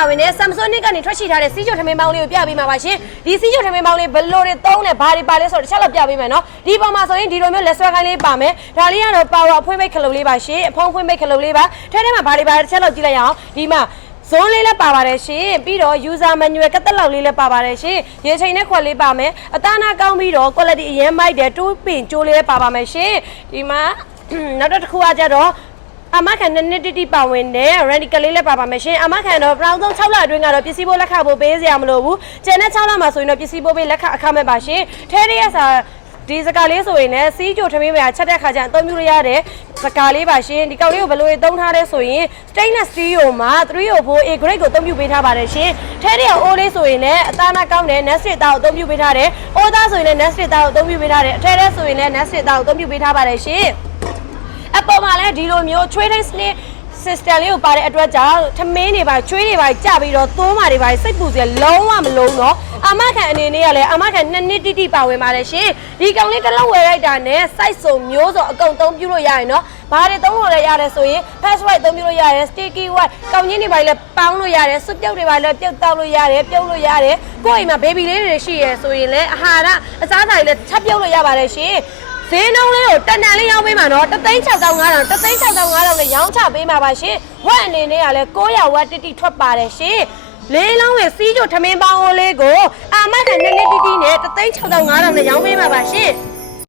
ပါဝင်တဲ့ Samsung ကနေထွက်ရှိထားတဲ့စီးကျုပ်ထမင်းပေါင်းလေးကိုပြပေးမှာပါရှင်ဒီစီးကျုပ်ထမင်းပေါင်းလေးဘယ်လိုတွေသုံးလဲဘာတွေပါလဲဆိုတော့တစ်ချက်လောက်ပြပေးမယ်နော်ဒီပုံမှာဆိုရင်ဒီလိုမျိုးလက်ဆွဲခိုင်းလေးပါမယ်ဒါလေးကတော့ power အဖွင့်မိတ်ခလုတ်လေးပါရှင်အဖုံးဖွင့်မိတ်ခလုတ်လေးပါထဲထဲမှာဘာတွေပါလဲတစ်ချက်လောက်ကြည့်လိုက်ရအောင်ဒီမှာဇွန်းလေးလည်းပါပါတယ်ရှင်ပြီးတော့ user manual ကတ်သက်လောက်လေးလည်းပါပါတယ်ရှင်ရေချိန်နဲ့ခွက်လေးပါမယ်အသားနာကောင်းပြီးတော့ quality အရင်မိုက်တယ်တူးပင်ကြိုးလေးလည်းပါပါမယ်ရှင်ဒီမှာနောက်တစ်ခုကကြတော့ အမခံနှစ်နှစ်တိတိပါဝင်တဲ့ radical လေးလည်းပါပါမယ်ရှင်အမခံတော့ brown ဆုံး6လအတွင်းကတော့ပစ္စည်းပို့လက်ခပို့ပေးစရာမလိုဘူးကျန်တဲ့6လမှာဆိုရင်တော့ပစ္စည်းပို့ပေးလက်ခအခမဲ့ပါရှင်ထဲရရစာဒီစကားလေးဆိုရင်လည်းစီးကြိုထမင်းပဲချက်တဲ့ခါကျရင်အသုံးပြုရရတဲ့စကားလေးပါရှင်ဒီကောင်လေးကိုဘယ်လိုတွေသုံးထားလဲဆိုရင် stainless steel မှာ304 A grade ကိုအသုံးပြုပေးထားပါတယ်ရှင်ထဲရအိုးလေးဆိုရင်လည်းအသားနာကောင်းတဲ့ nested သားကိုအသုံးပြုပေးထားတယ်အိုးသားဆိုရင်လည်း nested သားကိုအသုံးပြုပေးထားတယ်အထဲထဲဆိုရင်လည်း nested သားကိုအသုံးပြုပေးထားပါတယ်ရှင်အ ပေါ်မှာလည်းဒီလိုမျိုးချွေးတိုင်းစနစ် system လေးကိုပါတဲ့အတွက်ကြောင့်ထမင်းတွေပါချွေးတွေပါကြပြီးတော့သိုးမာတွေပါစိတ်ပူစရာလုံးဝမလုံးတော့အမခံအနေနဲ့ကလည်းအမခံနှစ်နှစ်တိတိပါဝင်ပါတယ်ရှင်ဒီကောင်လေးတစ်လုံးဝယ်လိုက်တာနဲ့ site စုံမျိုးစုံအကုန်သုံးပြုလို့ရရင်နော်ဘာတွေသုံးလို့လဲရတယ်ဆိုရင် password သုံးပြုလို့ရတယ် sticky white ကောင်ကြီးတွေပါလည်းပေါင်းလို့ရတယ်စွပ်ပြုတ်တွေပါလည်းပြုတ်တောက်လို့ရတယ်ပြုတ်လို့ရတယ်ကိုယ့်အိမ်မှာ baby လေးတွေရှိရယ်ဆိုရင်လည်းအာဟာရအစားအစာတွေလည်းချက်ပြုတ်လို့ရပါတယ်ရှင် ဈေးနှုန်းလေးကိုတန်တန်လေးရောင်းပေးမှာနော်36500 36500နဲ့ရောင်းချပေးမှာပါရှင်ဝက်အနေနဲ့ကလည်း900ဝက်တိတိထွက်ပါတယ်ရှင်လေးလုံးရဲ့စီးကြိုထမင်းပေါင်းလေးကိုအာမခံနဲ့နဲ့တိတိနဲ့36500နဲ့ရောင်းပေးမှာပါရှင်